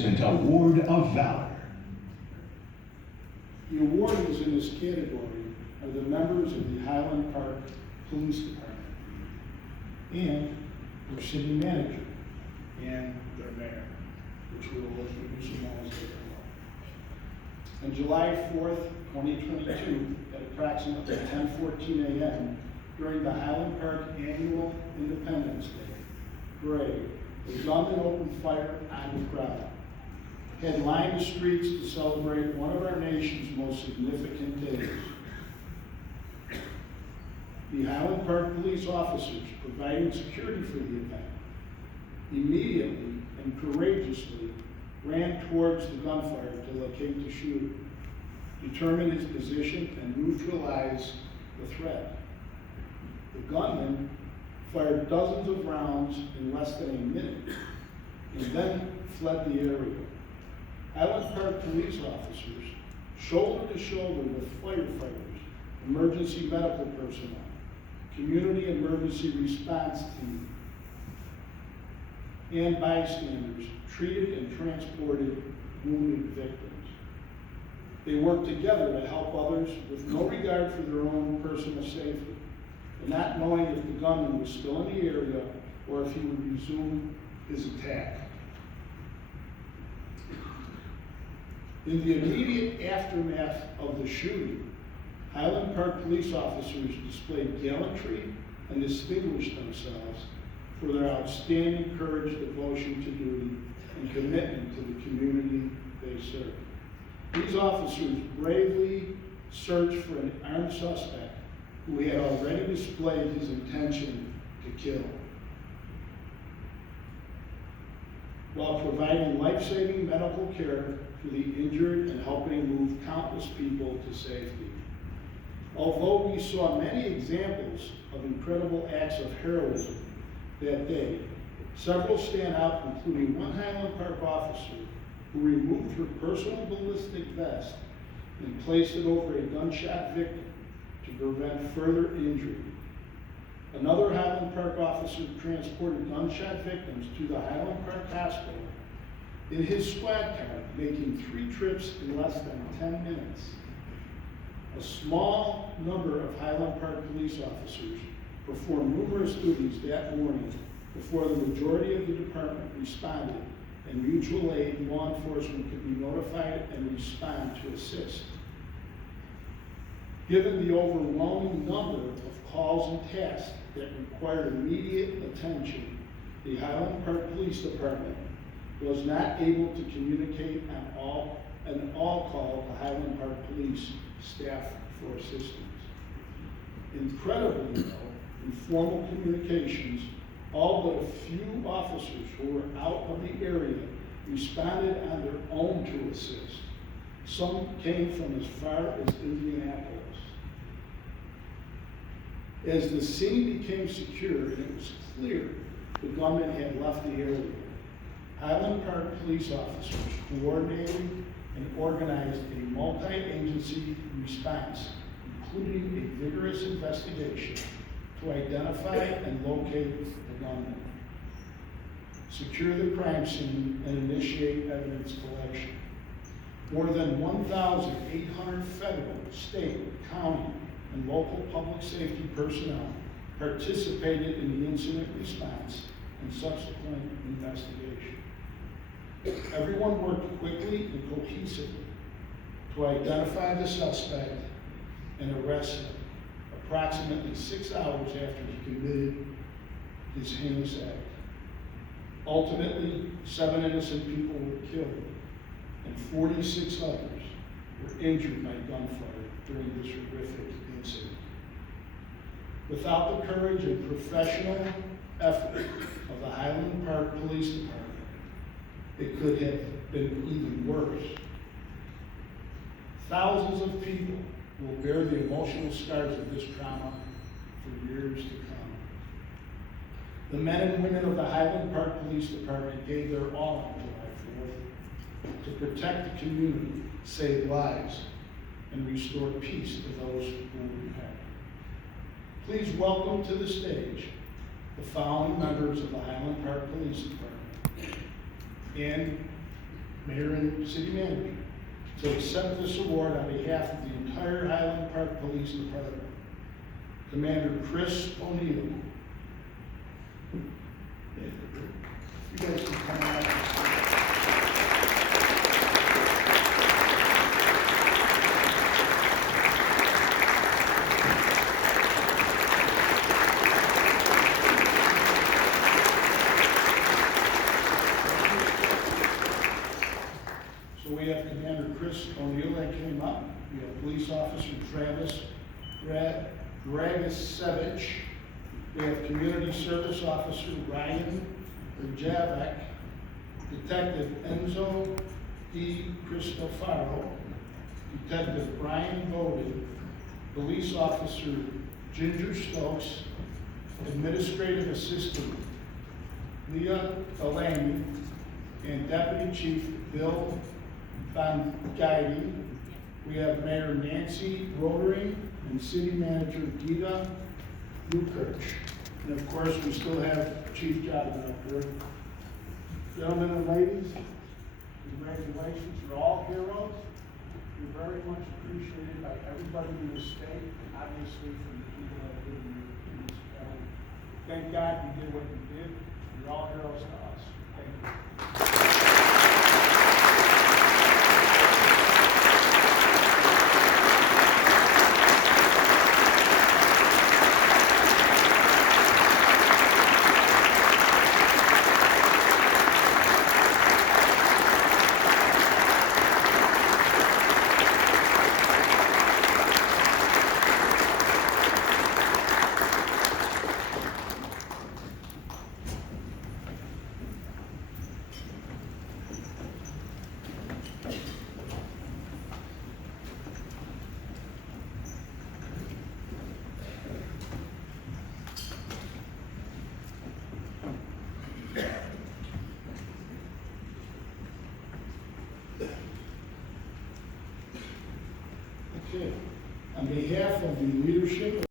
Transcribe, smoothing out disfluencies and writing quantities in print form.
Endorsement Award of Valor. The awardees in this category are the members of the Highland Park Police Department and their city manager and their mayor, which we will introduce them all as they go. On July 4th, 2022, at approximately 10:14 a.m., during the Highland Park Annual Independence Day parade, a gunman opened fire on the crowd, had lined the streets to celebrate one of our nation's most significant days. The Highland Park police officers providing security for the event immediately and courageously ran towards the gunfire to locate the shooter, determine his position, and neutralize the threat. The gunman fired dozens of rounds in less than a minute and then fled the area. Highland Park police officers, shoulder to shoulder with firefighters, emergency medical personnel, community emergency response team, and bystanders, treated and transported wounded victims. They worked together to help others with no regard for their own personal safety, and not knowing if the gunman was still in the area or if he would resume his attack. In the immediate aftermath of the shooting, Highland Park police officers displayed gallantry and distinguished themselves for their outstanding courage, devotion to duty, and commitment to the community they serve. These officers bravely searched for an armed suspect who had already displayed his intention to kill, while providing life-saving medical care for the injured and helping move countless people to safety. Although we saw many examples of incredible acts of heroism that day, several stand out, including one Highland Park officer who removed her personal ballistic vest and placed it over a gunshot victim to prevent further injury. Another Highland Park officer transported gunshot victims to the Highland Park Hospital in his squad car, making 3 trips in less than 10 minutes. A small number of Highland Park police officers performed numerous duties that morning before the majority of the department responded and mutual aid law enforcement could be notified and respond to assist. Given the overwhelming number of calls and tasks that required immediate attention, the Highland Park Police Department was not able to communicate an all call to Highland Park Police staff for assistance. Incredibly, though, in formal communications, all but a few officers who were out of the area responded on their own to assist. Some came from as far as Indianapolis. As the scene became secure and it was clear the gunman had left the area, Highland Park police officers coordinated and organized a multi-agency response, including a vigorous investigation to identify and locate the gunman, secure the crime scene, and initiate evidence collection. More than 1,800 federal, state, county, and local public safety personnel participated in the incident response and subsequent investigation. Everyone worked quickly and cohesively to identify the suspect and arrest him approximately 6 hours after he committed his heinous act. Ultimately, 7 innocent people were killed and 46 others were injured by gunfire during this horrific incident. Without the courage and professional effort of the Highland Park Police Department, it could have been even worse. Thousands of people will bear the emotional scars of this trauma for years to come. The men and women of the Highland Park Police Department gave their all on July 4th to protect the community, save lives, and restore peace to those who were harmed. Please welcome to the stage the following members of the Highland Park Police Department and Mayor and City Manager, to accept this award on behalf of the entire Highland Park Police Department. Commander Chris O'Neill. You guys can come out. So we have Commander Chris O'Neill that came up. We have Police Officer Travis Dragisevich. We have Community Service Officer Ryan Javak, Detective Enzo D. Cristofaro, Detective Brian Bowden, Police Officer Ginger Stokes, Administrative Assistant Leah Delaney, and Deputy Chief Bill Van Guide. We have Mayor Nancy Rotary and City Manager Gita Lukirch. And of course, we still have Chief Jonathan up here. Gentlemen and ladies, congratulations. You're all heroes. You're very much appreciated by everybody in this state, and obviously from the people that live in this county. Thank God you did what you did. You're all heroes to us. Thank you. Okay. On behalf of the leadership